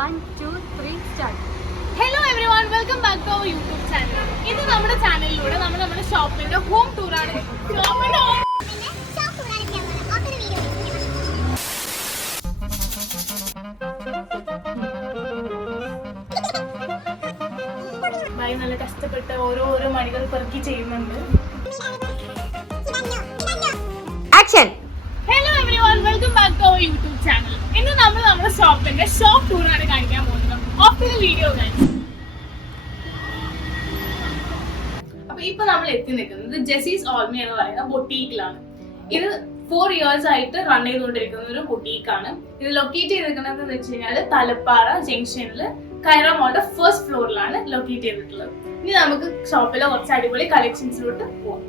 1, 2, 3, start. Hello everyone, welcome back to our YouTube channel. ഇന്ന് നമ്മുടെ ചാനലിലൂടെ നമ്മൾ നമ്മുടെ ഷോപ്പിന്റെ ഹോം ടൂറാണ്. ഭായി നല്ല കഷ്ടപ്പെട്ട് ഓരോ മണികൾ പെറുക്കി ചെയ്യുന്നുണ്ട്. Action! Hello everyone, welcome back to our YouTube channel. ഇന്ന് നമ്മൾ നമ്മുടെ ഷോപ്പിന്റെ ഷോപ്പ് ടൂറാണ് കാണിക്കാൻ പോകുന്നത്. Of the video guys. അപ്പൊ ഇപ്പൊ നമ്മൾ എത്തി നിൽക്കുന്നത് ജെസീസ് ഓൾമി എന്ന് പറയുന്ന ബൊട്ടീക്കിലാണ്. ഇത് 4 years ആയിട്ട് റൺ ചെയ്തുകൊണ്ടിരിക്കുന്ന ഒരു ബൊട്ടീക്കാണ്. ഇത് ലൊക്കേറ്റ് ചെയ്തിരിക്കുന്നത് എന്ന് വെച്ച് കഴിഞ്ഞാൽ തലപ്പാറ ജംഗ്ഷനിൽ കൈറ മോളുടെ ഫസ്റ്റ് ഫ്ലോറിലാണ് ലൊക്കേറ്റ് ചെയ്തിട്ടുള്ളത്. ഇനി നമുക്ക് ഷോപ്പിലെ കുറച്ച് അടിപൊളി കളക്ഷൻസിലോട്ട് പോവാം.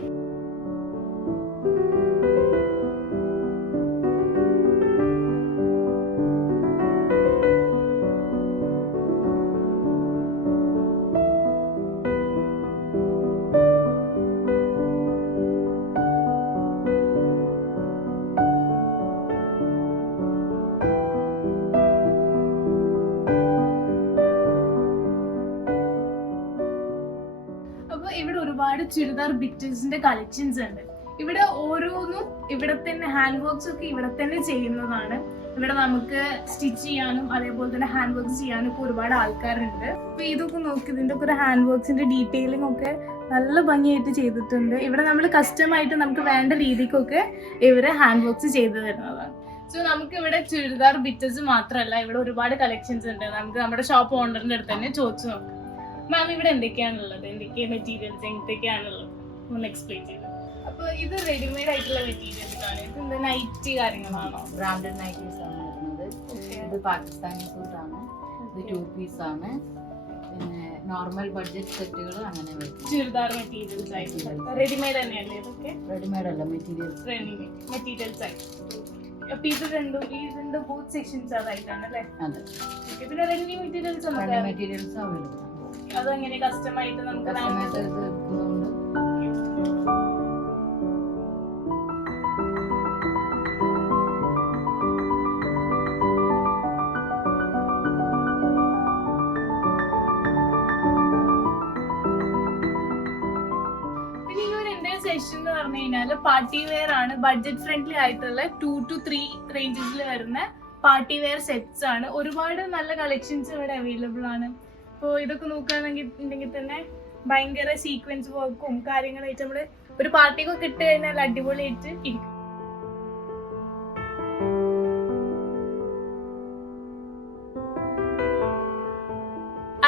ഇവിടെ ഒരുപാട് ചുരിദാർ ബിറ്റേഴ്സിന്റെ കളക്ഷൻസ് ഉണ്ട്. ഇവിടെ ഓരോന്നും ഇവിടെ തന്നെ ഹാൻഡ് വർക്ക്സ് ഒക്കെ ഇവിടെ തന്നെ ചെയ്യുന്നതാണ്. ഇവിടെ നമുക്ക് സ്റ്റിച്ച് ചെയ്യാനും അതേപോലെ തന്നെ ഹാൻഡ് വർക്ക്സ് ചെയ്യാനും ഒക്കെ ഒരുപാട് ആൾക്കാരുണ്ട്. അപ്പൊ ഇതൊക്കെ നോക്കി ഇതിന്റെ ഒക്കെ ഒരു ഹാൻഡ് വർക്ക്സിന്റെ ഡീറ്റെയിലിംഗ് ഒക്കെ നല്ല ഭംഗിയായിട്ട് ചെയ്തിട്ടുണ്ട്. ഇവിടെ നമ്മൾ കസ്റ്റമായിട്ട് നമുക്ക് വേണ്ട രീതിക്കൊക്കെ ഇവര് ഹാൻഡ് വർക്ക്സ് ചെയ്തു തരുന്നതാണ്. സോ നമുക്ക് ഇവിടെ ചുരിദാർ ബിറ്റേഴ്സ് മാത്രമല്ല, ഇവിടെ ഒരുപാട് കളക്ഷൻസ് ഉണ്ട്. നമുക്ക് നമ്മുടെ ഷോപ്പ് ഓണറിന്റെ അടുത്ത് തന്നെ ചോദിച്ചു നോക്കാം. മാം, ഇവിടെ എന്തൊക്കെയാണുള്ളത്, എന്തൊക്കെ മെറ്റീരിയൽസ് എന്തൊക്കെയാണുള്ളത് ഒന്ന് എക്സ്പ്ലെയിൻ ചെയ്തു. അപ്പൊ ഇത് റെഡിമെയ്ഡ് ആയിട്ടുള്ള മെറ്റീരിയൽസ് ആണ്. ഇത് നൈറ്റി കാര്യങ്ങളാണോ? ബ്രാൻഡഡ് നൈറ്റീസ് ആണ് വരുന്നത്. ഇത് പാകിസ്ഥാനി സൂട്ട് ആണ്. ഇത് 2 പീസ് ആണ്. പിന്നെ നോർമൽ ബഡ്ജറ്റ് സെറ്റുകൾ അങ്ങനെ വരും. ചുരിദാർ മെറ്റീരിയൽസ് ആയിട്ട് റെഡിമെയ്ഡ് തന്നെയല്ലേ ഇതൊക്കെ? റെഡിമെയ്ഡ് അല്ല, മെറ്റീരിയൽസ് മെറ്റീരിയൽസ് ആയിട്ട്. അപ്പൊ ഇത് രണ്ട് ബൂത്ത് സെക്ഷൻസ് അതായിട്ടാണ് അല്ലേ? അതെ. പിന്നെ റെഡി മെറ്റീരിയൽസ് മെറ്റീരിയൽസ് അവൈലബിൾ. അതെങ്ങനെ കസ്റ്റമായിട്ട് നമുക്ക് സെഷൻ എന്ന് പറഞ്ഞു കഴിഞ്ഞാല് പാർട്ടി വെയർ ആണ്. ബഡ്ജറ്റ് ഫ്രണ്ട്ലി ആയിട്ടുള്ള 2 to 3 റേഞ്ചസിൽ വരുന്ന പാർട്ടി വെയർ സെറ്റ്സ് ആണ്. ഒരുപാട് നല്ല കളക്ഷൻസ് ഇവിടെ അവൈലബിൾ ആണ്. അപ്പോൾ ഇതൊക്കെ നോക്കുകയാണെന്നുണ്ടെങ്കിൽ തന്നെ ഭയങ്കര സീക്വൻസ് വർക്കും കാര്യങ്ങളായിട്ട് നമ്മള് ഒരു പാർട്ടിക്കൊക്കെ ഇട്ട് കഴിഞ്ഞാൽ അടിപൊളിയായിട്ട് ഇരിക്കും.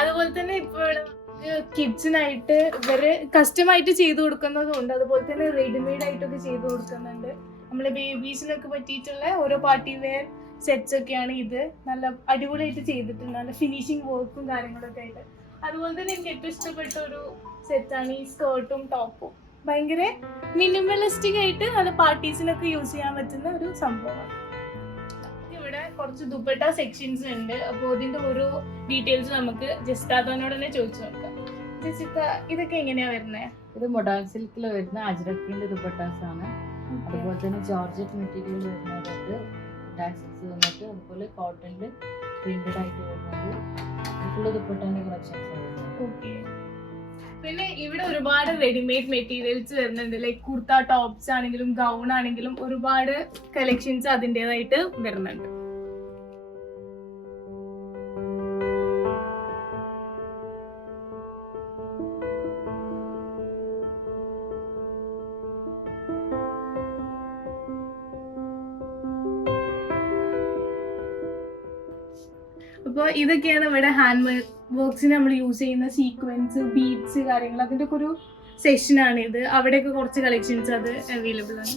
അതുപോലെ തന്നെ ഇപ്പൊ ഇവിടെ കിഡ്സിനായിട്ട് ഇവര് കസ്റ്റമായിട്ട് ചെയ്തു കൊടുക്കുന്നതുണ്ട്. അതുപോലെ തന്നെ റെഡിമെയ്ഡ് ആയിട്ടൊക്കെ ചെയ്തു കൊടുക്കുന്നുണ്ട്. നമ്മളെ ബേബീസിനൊക്കെ പറ്റിയിട്ടുള്ള ഓരോ പാർട്ടി വെയർ സെറ്റ്സ് ഒക്കെയാണ്. ഇത് നല്ല അടിപൊളിയായിട്ട് ചെയ്തിട്ടുണ്ട്, നല്ല ഫിനിഷിങ് വർക്കും കാര്യങ്ങളൊക്കെ ആയിട്ട്. അതുപോലെ തന്നെ എനിക്ക് ഏറ്റവും ഇഷ്ടപ്പെട്ട ഒരു സെറ്റാണ് ഈ സ്കേർട്ടും ടോപ്പും. ഭയങ്കര മിനിമലിസ്റ്റിക് ആയിട്ട് നല്ല പാർട്ടീസിനൊക്കെ യൂസ് ചെയ്യാൻ പറ്റുന്ന ഒരു സംഭവമാണ്. ഇവിടെ കുറച്ച് ദുപ്പട്ട സെക്ഷൻസ് ഉണ്ട്. അപ്പോൾ ഇതിന്റെ ഓരോ ഡീറ്റെയിൽസ് നമുക്ക് ജസ്റ്റാത്തോനോട് തന്നെ ചോദിച്ചു നോക്കാം. ജസ്റ്റിത്ത, ഇതൊക്കെ എങ്ങനെയാ വരുന്നത്? ഇത് മൊഡാൾ സിൽക്കിൽ വരുന്ന അജ്രക്കിന്റെ ദുപ്പട്ടാസ് ആണ്. അതുപോലെ തന്നെ ജോർജറ്റ് മെറ്റീരിയൽ വരുന്നത് ടാക്സസ് വന്നിട്ട്, അതുപോലെ കോട്ടണില് പ്രിന്റഡ് ആയിട്ട് വരുന്നത് ഫുള്ള് ദുപ്പട്ടാന്റെ കളക്ഷൻസ് ആണ്. പിന്നെ ഇവിടെ ഒരുപാട് റെഡിമെയ്ഡ് മെറ്റീരിയൽസ് വരുന്നുണ്ട്. ലൈക്ക് കുർത്ത ടോപ്സ് ആണെങ്കിലും ഗൗൺ ആണെങ്കിലും ഒരുപാട് കളക്ഷൻസ് അതിൻ്റെതായിട്ട് വരുന്നുണ്ട്. അപ്പോൾ ഇതൊക്കെയാണ് ഇവിടെ ഹാൻഡ് വർക്ക്സിന് നമ്മൾ യൂസ് ചെയ്യുന്ന സീക്വൻസ്, ബീഡ്സ് കാര്യങ്ങൾ, അതിൻ്റെ ഒക്കെ ഒരു സെഷനാണ് ഇത്. അവിടെയൊക്കെ കുറച്ച് കളക്ഷൻസ് അത് അവൈലബിൾ ആണ്.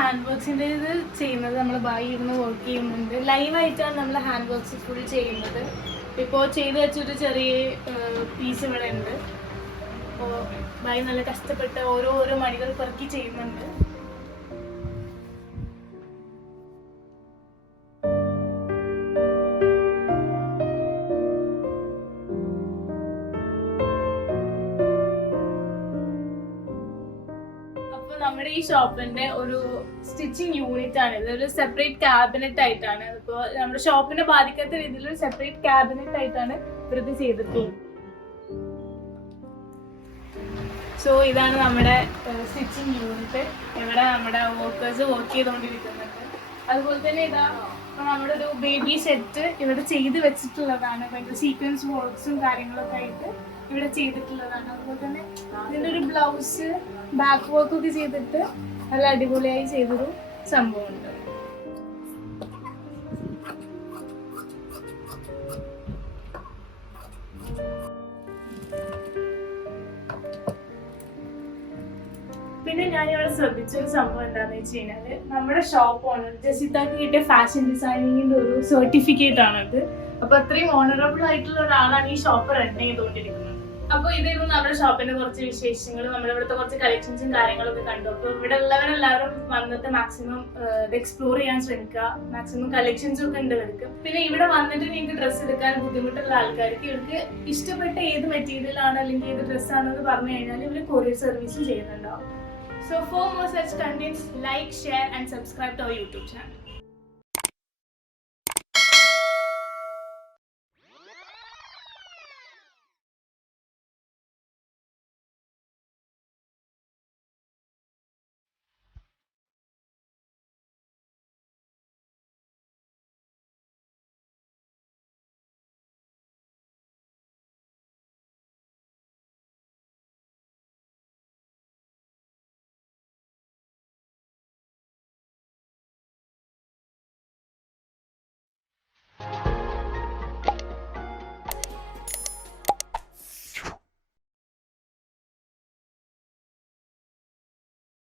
ഹാൻഡ് വർക്ക്സിൻ്റെ ഇത് ചെയ്യുന്നത് നമ്മൾ ബായി ഇരുന്ന് വർക്ക് ചെയ്യുന്നുണ്ട്. ലൈവായിട്ടാണ് നമ്മൾ ഹാൻഡ് വർക്ക്സ് ഫുൾ ചെയ്യുന്നത്. ഇപ്പോൾ ചെയ്ത് വെച്ചൊരു ചെറിയ പീസ് ഇവിടെ ഉണ്ട്. അപ്പോൾ ബായി നല്ല കഷ്ടപ്പെട്ട് ഓരോ മണികൾ പെറുക്കി ചെയ്യുന്നുണ്ട്. നമ്മുടെ ഈ ഷോപ്പിന്റെ ഒരു സ്റ്റിച്ചിങ് യൂണിറ്റ് ആണ് ഇത്. ഒരു സെപ്പറേറ്റ് ക്യാബിനറ്റ് ആയിട്ടാണ്. ഇപ്പോൾ നമ്മുടെ ഷോപ്പിനെ ബാധിക്കാത്ത രീതിയിൽ ഒരു സെപ്പറേറ്റ് ക്യാബിനറ്റ് ആയിട്ടാണ് ഇവരത് ചെയ്തിട്ടുള്ളത്. സോ ഇതാണ് നമ്മുടെ സ്റ്റിച്ചിങ് യൂണിറ്റ്. ഇവിടെ നമ്മുടെ വർക്കേഴ്സ് വർക്ക് ചെയ്തുകൊണ്ടിരിക്കുന്നുണ്ട്. അതുപോലെ തന്നെ ഇതാ നമ്മുടെ ഒരു ബേബി സെറ്റ് ഇവിടെ ചെയ്ത് വെച്ചിട്ടുള്ളതാണ്. ഭയങ്കര സീക്വൻസ് വർക്ക്സും കാര്യങ്ങളൊക്കെ ആയിട്ട് ഇവിടെ ചെയ്തിട്ടുള്ളതാണ്. അതുപോലെ തന്നെ ഇതിൻ്റെ ഒരു ബ്ലൗസ് ബാക്ക് വർക്ക് ഒക്കെ ചെയ്തിട്ട് നല്ല അടിപൊളിയായി ചെയ്തൊരു സംഭവമുണ്ട്. പിന്നെ ഞാനിവിടെ ശ്രദ്ധിച്ചൊരു സംഭവം എന്താണെന്ന് വെച്ച് കഴിഞ്ഞാൽ നമ്മുടെ ഷോപ്പ് ഓണർ ജസിതാക്ക് കിട്ടിയ ഫാഷൻ ഡിസൈനിങ്ങിന്റെ ഒരു സർട്ടിഫിക്കറ്റ് ആണത്. അപ്പൊ അത്രയും ഓണറബിൾ ആയിട്ടുള്ള ഒരാളാണ് ഈ ഷോപ്പ് റൺ ചെയ്തുകൊണ്ടിരിക്കുന്നത്. അപ്പോൾ ഇതായിരുന്നു നമ്മുടെ ഷോപ്പിന്റെ കുറച്ച് വിശേഷങ്ങൾ. നമ്മളിവിടുത്തെ കുറച്ച് കളക്ഷൻസും കാര്യങ്ങളൊക്കെ കണ്ടു. അപ്പോൾ ഇവിടെ ഉള്ളവരെല്ലാവരും വന്നിട്ട് മാക്സിമം ഇത് എക്സ്പ്ലോർ ചെയ്യാൻ ശ്രമിക്കുക. മാക്സിമം കളക്ഷൻസും ഒക്കെ ഉണ്ട് ഇവർക്ക്. പിന്നെ ഇവിടെ വന്നിട്ട് നിങ്ങൾക്ക് ഡ്രസ്സ് എടുക്കാൻ ബുദ്ധിമുട്ടുള്ള ആൾക്കാർക്ക് ഇവർക്ക് ഇഷ്ടപ്പെട്ട ഏത് മെറ്റീരിയൽ ആണ് അല്ലെങ്കിൽ ഏത് ഡ്രസ്സാണെന്ന് പറഞ്ഞു കഴിഞ്ഞാൽ ഇവർ കൊറിയർ സർവീസും ചെയ്യുന്നുണ്ടാവും. So for more such contents, like, share and subscribe to our YouTube channel.